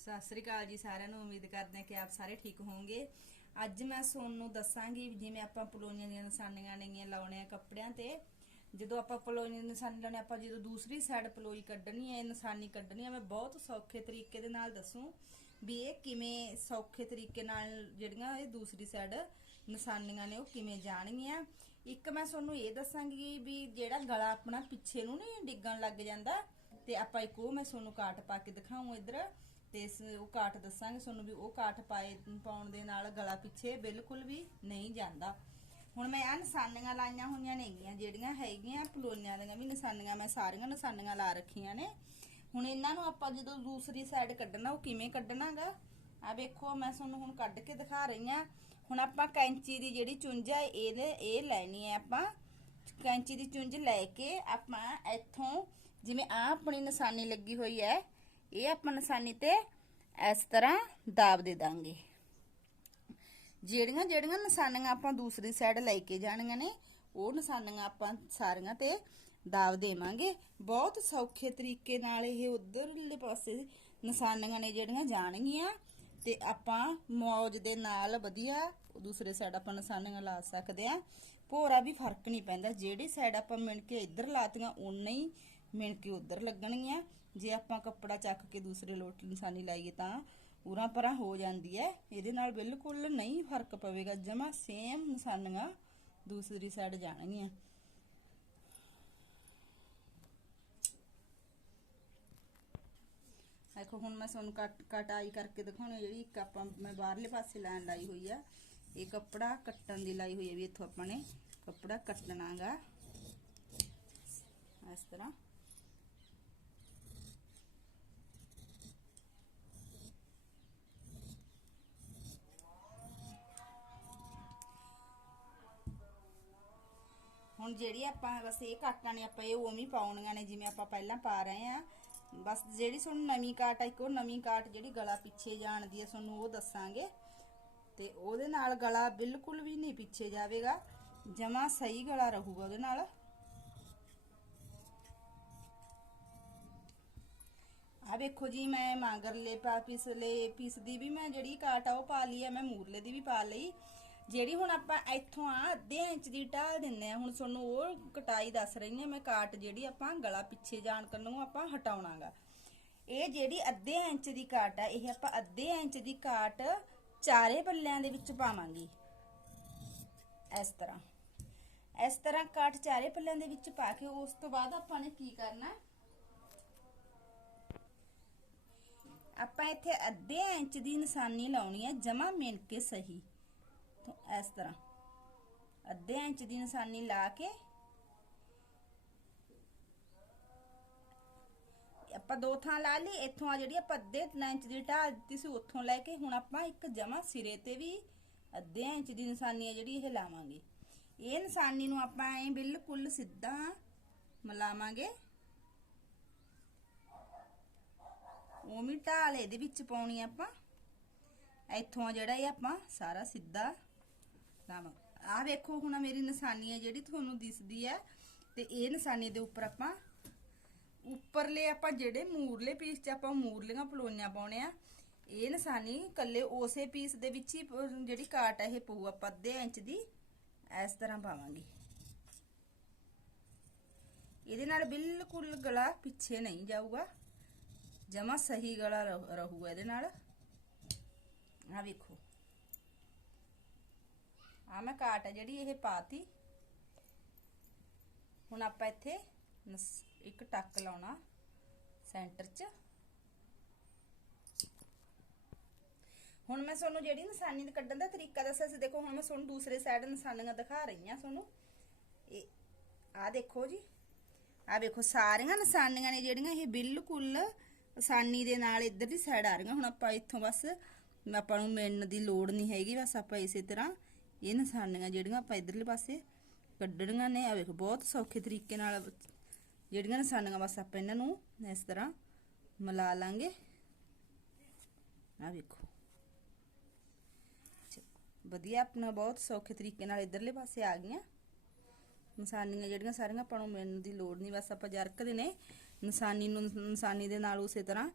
ਸਤਿ ਸ੍ਰੀ ਅਕਾਲ ਜੀ ਸਾਰਿਆਂ ਨੂੰ, ਉਮੀਦ ਕਰਦੇ ਹਾਂ ਕਿ ਆਪ ਸਾਰੇ ਠੀਕ ਹੋਵੋਗੇ। ਅੱਜ ਮੈਂ ਤੁਹਾਨੂੰ ਦੱਸਾਂਗੀ ਵੀ ਜਿਵੇਂ ਆਪਾਂ ਪਲੋਈਆਂ ਦੀਆਂ ਨਿਸ਼ਾਨੀਆਂ ਨੇਗੀਆਂ ਲਾਉਣੇ ਆ ਕੱਪੜਿਆਂ ਤੇ, ਜਦੋਂ ਆਪਾਂ ਪਲੋਈਆਂ ਦੀ ਨਿਸ਼ਾਨੀ ਲਾਉਣੇ ਆਪਾਂ ਜਦੋਂ ਦੂਸਰੀ ਸਾਈਡ ਪਲੋਈ ਕੱਢਣੀ ਹੈ ਨਿਸ਼ਾਨੀ ਕੱਢਣੀ ਹੈ ਮੈਂ ਬਹੁਤ ਸੌਖੇ ਤਰੀਕੇ ਦੇ ਨਾਲ ਦੱਸੂ ਵੀ ਇਹ ਕਿਵੇਂ ਸੌਖੇ ਤਰੀਕੇ ਨਾਲ ਜਿਹੜੀਆਂ ਇਹ ਦੂਸਰੀ ਸਾਈਡ ਨਿਸ਼ਾਨੀਆਂ ਨੇ ਉਹ ਕਿਵੇਂ ਜਾਣਗੀਆਂ। ਇੱਕ ਮੈਂ ਤੁਹਾਨੂੰ ਇਹ ਦੱਸਾਂਗੀ ਵੀ ਜਿਹੜਾ ਗਲਾ ਆਪਣਾ ਪਿੱਛੇ ਨੂੰ ਨਹੀਂ ਡਿੱਗਣ ਲੱਗ ਜਾਂਦਾ, ਤੇ ਆਪਾਂ ਇੱਕ ਉਹ ਮੈਂ ਤੁਹਾਨੂੰ ਕਾਟ ਪਾ ਕੇ ਦਿਖਾਉਂ ਇੱਧਰ। ਤੇ ਇਸ ਉਹ ਕਾਟ ਦੱਸਾਂਗੇ, ਤੁਹਾਨੂੰ ਵੀ ਉਹ ਕਾਟ ਪਾਏ, ਪਾਉਣ ਦੇ ਨਾਲ ਗਲਾ ਪਿੱਛੇ ਬਿਲਕੁਲ ਵੀ ਨਹੀਂ ਜਾਂਦਾ। ਹੁਣ ਮੈਂ ਆ ਨਿਸ਼ਾਨੀਆਂ ਲਾਈਆਂ ਹੋਈਆਂ ਨੇਗੀਆਂ ਜਿਹੜੀਆਂ ਹੈਗੀਆਂ ਪਲੋਨੀਆਂ ਦੀਆਂ ਵੀ ਨਿਸ਼ਾਨੀਆਂ, ਮੈਂ ਸਾਰੀਆਂ ਨਿਸ਼ਾਨੀਆਂ ਲਾ ਰੱਖੀਆਂ ਨੇ। ਹੁਣ ਇਹਨਾਂ ਨੂੰ ਆਪਾਂ ਜਦੋਂ ਦੂਸਰੀ ਸਾਈਡ ਕੱਢਣਾ, ਉਹ ਕਿਵੇਂ ਕੱਢਣਾਗਾ? ਆ ਵੇਖੋ, ਮੈਂ ਤੁਹਾਨੂੰ ਹੁਣ ਕੱਢ ਕੇ ਦਿਖਾ ਰਹੀ ਆ ਹੁਣ ਆਪਾਂ ਕੈਂਚੀ ਦੀ ਜਿਹੜੀ ਚੁੰਝ ਹੈ ਇਹਦੇ, ਇਹ ਲੈਣੀ ਹੈ ਆਪਾਂ। ਕੈਂਚੀ ਦੀ ਚੁੰਝ ਲੈ ਕੇ ਆਪਾਂ ਇੱਥੋਂ, ਜਿਵੇਂ ਆ ਆਪਣੀ ਨਿਸ਼ਾਨੀ ਲੱਗੀ ਹੋਈ ਹੈ ਇਹ ਆਪਾਂ ਨਿਸ਼ਾਨੀ ਤੇ ਇਸ ਤਰ੍ਹਾਂ ਦਾਬ ਦੇ ਦਾਂਗੇ। ਜਿਹੜੀਆਂ ਜਿਹੜੀਆਂ ਨਿਸ਼ਾਨੀਆਂ ਆਪਾਂ ਦੂਸਰੀ ਸਾਈਡ ਲੈ ਕੇ ਜਾਣੀਆਂ ਨੇ, ਉਹ ਨਿਸ਼ਾਨੀਆਂ ਆਪਾਂ ਸਾਰੀਆਂ ਤੇ ਦਾਬ ਦੇਵਾਂਗੇ। ਬਹੁਤ ਸੌਖੇ ਤਰੀਕੇ ਨਾਲ ਇਹ ਉਧਰਲੇ ਪਾਸੇ ਨਿਸ਼ਾਨੀਆਂ ਨੇ ਜਿਹੜੀਆਂ ਜਾਣਗੀਆਂ ਤੇ ਆਪਾਂ ਮੌਜ ਦੇ ਨਾਲ ਵਧੀਆ ਦੂਸਰੇ ਸਾਈਡ ਆਪਾਂ ਨਿਸ਼ਾਨੀਆਂ ਲਾ ਸਕਦੇ ਆ ਭੋਰਾ ਵੀ ਫ਼ਰਕ ਨਹੀਂ ਪੈਂਦਾ। ਜਿਹੜੀ ਸਾਈਡ ਆਪਾਂ ਮਿਣ ਕੇ ਇੱਧਰ ਲਾਤੀਆਂ ਉਨਾ ਹੀ ਮਿਣ ਕੇ ਉਧਰ ਲੱਗਣਗੀਆਂ। ਜੇ ਆਪਾਂ ਕੱਪੜਾ ਚੱਕ ਕੇ ਦੂਸਰੇ ਲੋਟ ਨਿਸ਼ਾਨੀ ਲਾਈਏ ਤਾਂ ਉਰਾਂ ਪਰਾਂ ਹੋ ਜਾਂਦੀ ਹੈ ਇਹਦੇ ਨਾਲ ਬਿਲਕੁਲ ਨਹੀਂ ਫ਼ਰਕ ਪਵੇਗਾ, ਜਮਾ ਸੇਮ ਨਿਸ਼ਾਨੀਆਂ ਦੂਸਰੀ ਸਾਈਡ ਜਾਣਗੀਆਂ। ਦੇਖੋ, ਹੁਣ ਮੈਂ ਤੁਹਾਨੂੰ ਕੱਟ, ਕਟਾਈ ਕਰਕੇ ਦਿਖਾਉਣੀ ਜਿਹੜੀ ਇੱਕ ਆਪਾਂ ਮੈਂ ਬਾਹਰਲੇ ਪਾਸੇ ਲਾਈਨ ਲਾਈ ਹੋਈ ਆ। ਇਹ ਕੱਪੜਾ ਕੱਟਣ ਦੀ ਲਾਈ ਹੋਈ ਹੈ ਵੀ ਇੱਥੋਂ ਆਪਾਂ ਨੇ ਕੱਪੜਾ ਕੱਟਣਾਗਾ। ਇਸ ਤਰ੍ਹਾਂ। ਹੁਣ ਜਿਹੜੀ ਆਪਾਂ ਬਸ ਇਹ ਕਾਟਾਂ ਨੇ ਆਪਾਂ ਇਹ ਉਵੇਂ ਪਾਉਣੀਆਂ ਨੇ ਜਿਵੇਂ ਆਪਾਂ ਪਹਿਲਾਂ ਪਾ ਰਹੇ ਆ ਬਸ ਜਿਹੜੀ ਤੁਹਾਨੂੰ ਨਵੀਂ ਕਾਟ ਆ, ਇੱਕ ਉਹ ਨਵੀਂ ਕਾਟ ਜਿਹੜੀ ਗਲਾ ਪਿੱਛੇ ਜਾਣਦੀ ਹੈ ਤੁਹਾਨੂੰ ਉਹ ਦੱਸਾਂਗੇ। ਤੇ ਉਹਦੇ ਨਾਲ ਗਲਾ ਬਿਲਕੁਲ ਵੀ ਨਹੀਂ ਪਿੱਛੇ ਜਾਵੇਗਾ। ਜਮਾ ਸਹੀ ਗਲਾ ਰਹੂਗਾ ਉਹਦੇ ਨਾਲ। ਆ ਵੇਖੋ ਜੀ, ਮੈਂ ਮਾਂਗਰਲੇ ਪਾ ਪਿਸਲੇ ਪੀਸ ਦੀ ਵੀ ਮੈਂ ਜਿਹੜੀ ਕਾਟ ਆ, ਉਹ ਪਾ ਲਈ ਆ, ਮੈਂ ਮੂਰਲੇ ਦੀ ਵੀ ਪਾ ਲਈ। ਜਿਹੜੀ ਹੁਣ ਆਪਾਂ ਇੱਥੋਂ ਆ ਅੱਧੇ ਇੰਚ ਦੀ ਢਾਲ ਦਿੰਨੇ ਆ, ਹੁਣ ਤੁਹਾਨੂੰ ਉਹ ਕਟਾਈ ਦੱਸ ਰਹੀ ਆ ਮੈਂ ਕਾਟ ਜਿਹੜੀ ਆਪਾਂ ਗਲਾ ਪਿੱਛੇ ਜਾਣ ਕੰਨੋਂ ਆਪਾਂ ਹਟਾਉਣਾਗਾ। ਇਹ ਜਿਹੜੀ ਅੱਧੇ ਇੰਚ ਦੀ ਕਾਟ ਆ, ਇਹ ਆਪਾਂ ਅੱਧੇ ਇੰਚ ਦੀ ਕਾਟ ਚਾਰੇ ਪੱਲਿਆਂ ਦੇ ਵਿੱਚ ਪਾਵਾਂਗੇ। ਇਸ ਤਰ੍ਹਾਂ। ਇਸ ਤਰ੍ਹਾਂ ਕਾਟ ਚਾਰੇ ਪੱਲਿਆਂ ਦੇ ਵਿੱਚ ਪਾ ਕੇ ਉਸ ਤੋਂ ਬਾਅਦ ਆਪਾਂ ਨੇ ਕੀ ਕਰਨਾ? ਆਪਾਂ ਇੱਥੇ ਅੱਧੇ ਇੰਚ ਦੀ ਨਿਸ਼ਾਨੀ ਲਾਉਣੀ ਹੈ ਜਮਾ ਮਿਣ ਕੇ ਸਹੀ। ਇਸ ਤਰ੍ਹਾਂ। ਅੱਧੇ ਇੰਚ ਦੀ ਨਿਸ਼ਾਨੀ ਲਾ ਕੇ ਆਪਾਂ ਦੋ ਥਾਂ ਲਾ ਲਈ। ਇੱਥੋਂ ਆ ਜਿਹੜੀ ਆਪਾਂ ਅੱਧੇ ਇੰਚ ਦੀ ਢਾਲ ਦਿੱਤੀ ਸੀ, ਉੱਥੋਂ ਲੈ ਕੇ ਹੁਣ ਆਪਾਂ ਇੱਕ ਜਮਾ ਸਿਰੇ ਤੇ ਵੀ ਅੱਧੇ ਇੰਚ ਦੀ ਨਿਸ਼ਾਨੀ ਹੈ ਜਿਹੜੀ ਇਹ ਲਾਵਾਂਗੇ। ਇਹ ਨਿਸ਼ਾਨੀ ਨੂੰ ਆਪਾਂ ਐ ਬਿਲਕੁਲ ਸਿੱਧਾ ਮਿਲਾਵਾਂਗੇ। ਉਵੇਂ ਢਾਲ ਇਹਦੇ ਵਿੱਚ ਪਾਉਣੀ ਆਪਾਂ। ਇੱਥੋਂ ਜਿਹੜਾ ਇਹ ਆਪਾਂ ਸਾਰਾ ਸਿੱਧਾ ਲਾਵਾਂ ਆ ਵੇਖੋ, ਹੁਣ ਮੇਰੀ ਨਿਸ਼ਾਨੀ ਹੈ ਜਿਹੜੀ ਤੁਹਾਨੂੰ ਦਿਸਦੀ ਹੈ। ਤੇ ਇਹ ਨਿਸ਼ਾਨੀ ਦੇ ਉੱਪਰ ਆਪਾਂ ਉੱਪਰਲੇ ਆਪਾਂ ਜਿਹੜੇ ਮੂਰਲੇ ਪੀਸ 'ਚ ਆਪਾਂ ਮੂਰਲੀਆਂ ਪਲੋਈਆਂ ਪਾਉਣੇ ਆ, ਇਹ ਨਿਸ਼ਾਨੀ ਕੱਲੇ ਉਸੇ ਪੀਸ ਦੇ ਵਿੱਚ ਹੀ ਜਿਹੜੀ ਕਾਟ ਹੈ ਇਹ ਪਊ ਆਪਾਂ ਅੱਧੇ ਇੰਚ ਦੀ। ਇਸ ਤਰ੍ਹਾਂ ਪਾਵਾਂਗੇ। ਇਹਦੇ ਨਾਲ ਬਿਲਕੁਲ ਗਲਾ ਪਿੱਛੇ ਨਹੀਂ ਜਾਊਗਾ। ਜਮਾ ਸਹੀ ਗਲਾ ਰਹੂਗਾ ਇਹਦੇ ਨਾਲ। ਆ ਵੇਖੋ। ਆ ਮੈਂ ਕਾਟ ਹੈ ਜਿਹੜੀ ਇਹ ਪਾਤੀ। ਹੁਣ ਆਪਾਂ ਇੱਥੇ ਇੱਕ ਟੱਕ ਲਾਉਣਾ ਸੈਂਟਰ 'ਚ। ਹੁਣ ਮੈਂ ਤੁਹਾਨੂੰ ਜਿਹੜੀ ਨਿਸ਼ਾਨੀ ਦੇ ਕੱਢਣ ਦਾ ਤਰੀਕਾ ਦੱਸਿਆ ਸੀ, ਦੇਖੋ ਹੁਣ ਮੈਂ ਤੁਹਾਨੂੰ ਦੂਸਰੇ ਸਾਈਡ ਨਿਸ਼ਾਨੀਆਂ ਦਿਖਾ ਰਹੀ ਹਾਂ ਤੁਹਾਨੂੰ। ਇਹ ਆ ਦੇਖੋ ਜੀ ਆ ਵੇਖੋ ਸਾਰੀਆਂ ਨਿਸ਼ਾਨੀਆਂ ਨੇ ਜਿਹੜੀਆਂ ਇਹ ਬਿਲਕੁਲ ਆਸਾਨੀ ਦੇ ਨਾਲ ਇੱਧਰ ਦੀ ਸਾਈਡ ਆ ਰਹੀਆਂ। ਹੁਣ ਆਪਾਂ ਇੱਥੋਂ ਬਸ, ਆਪਾਂ ਨੂੰ ਮਿਲਣ ਦੀ ਲੋੜ ਨਹੀਂ ਹੈਗੀ, ਬਸ ਆਪਾਂ ਇਸੇ ਤਰ੍ਹਾਂ ਇਹ ਨਿਸ਼ਾਨੀਆਂ ਜਿਹੜੀਆਂ ਆਪਾਂ ਇੱਧਰਲੇ ਪਾਸੇ ਕੱਢਣੀਆਂ ਨੇ ਆ ਵੇਖੋ, ਬਹੁਤ ਸੌਖੇ ਤਰੀਕੇ ਨਾਲ ਜਿਹੜੀਆਂ ਨਿਸ਼ਾਨੀਆਂ ਬਸ ਆਪਾਂ ਇਹਨਾਂ ਨੂੰ ਇਸ ਤਰ੍ਹਾਂ ਮਿਲਾ ਲਾਂਗੇ। ਆ ਵੇਖੋ। ਵਧੀਆ ਆਪਣਾ ਬਹੁਤ ਸੌਖੇ ਤਰੀਕੇ ਨਾਲ ਇਧਰਲੇ ਪਾਸੇ ਆ ਗਈਆਂ। ਨਿਸ਼ਾਨੀਆਂ ਜਿਹੜੀਆਂ ਸਾਰੀਆਂ ਆਪਾਂ ਨੂੰ ਮਿਲਣ ਦੀ ਲੋੜ ਨਹੀਂ, ਬਸ ਆਪਾਂ ਜਰਕਦੇ ਨੇ। ਨਿਸ਼ਾਨੀ ਨੂੰ ਨਿਸ਼ਾਨੀ ਦੇ ਨਾਲ ਉਸੇ ਤਰ੍ਹਾਂ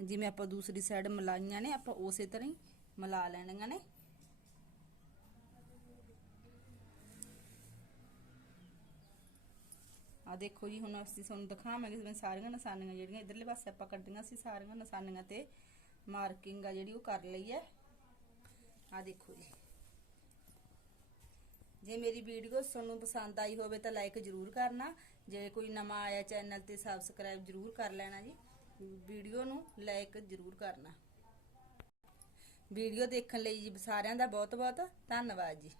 ਜਿਵੇਂ ਆਪਾਂ ਦੂਸਰੀ ਸਾਈਡ ਮਲਾਈਆਂ ਨੇ, ਆਪਾਂ ਉਸੇ ਤਰ੍ਹਾਂ ਹੀ ਮਿਲਾ ਲੈਣੀਆਂ ਨੇ। ਆ ਦੇਖੋ ਜੀ, ਹੁਣ ਅਸੀਂ ਤੁਹਾਨੂੰ ਦਿਖਾਵਾਂਗੇ ਜਿਵੇਂ ਸਾਰੀਆਂ ਨਿਸ਼ਾਨੀਆਂ ਜਿਹੜੀਆਂ ਇਧਰਲੇ ਪਾਸੇ ਆਪਾਂ ਕੱਢੀਆਂ ਸੀ, ਸਾਰੀਆਂ ਨਿਸ਼ਾਨੀਆਂ ਤੇ ਮਾਰਕਿੰਗ ਆ ਜਿਹੜੀ ਉਹ ਕਰ ਲਈ ਹੈ। ਆ ਦੇਖੋ ਜੀ। ਜੇ ਮੇਰੀ ਵੀਡੀਓ ਤੁਹਾਨੂੰ ਪਸੰਦ ਆਈ ਹੋਵੇ ਤਾਂ ਲਾਈਕ ਜ਼ਰੂਰ ਕਰਨਾ। ਜੇ ਕੋਈ ਨਵਾਂ ਆਇਆ ਚੈਨਲ ਤੇ ਸਬਸਕ੍ਰਾਈਬ ਜ਼ਰੂਰ ਕਰ ਲੈਣਾ ਜੀ। ਵੀਡੀਓ ਨੂੰ ਲਾਈਕ ਜ਼ਰੂਰ ਕਰਨਾ। ਵੀਡੀਓ ਦੇਖਣ ਲਈ ਜੀ ਸਾਰਿਆਂ ਦਾ ਬਹੁਤ ਬਹੁਤ ਧੰਨਵਾਦ ਜੀ।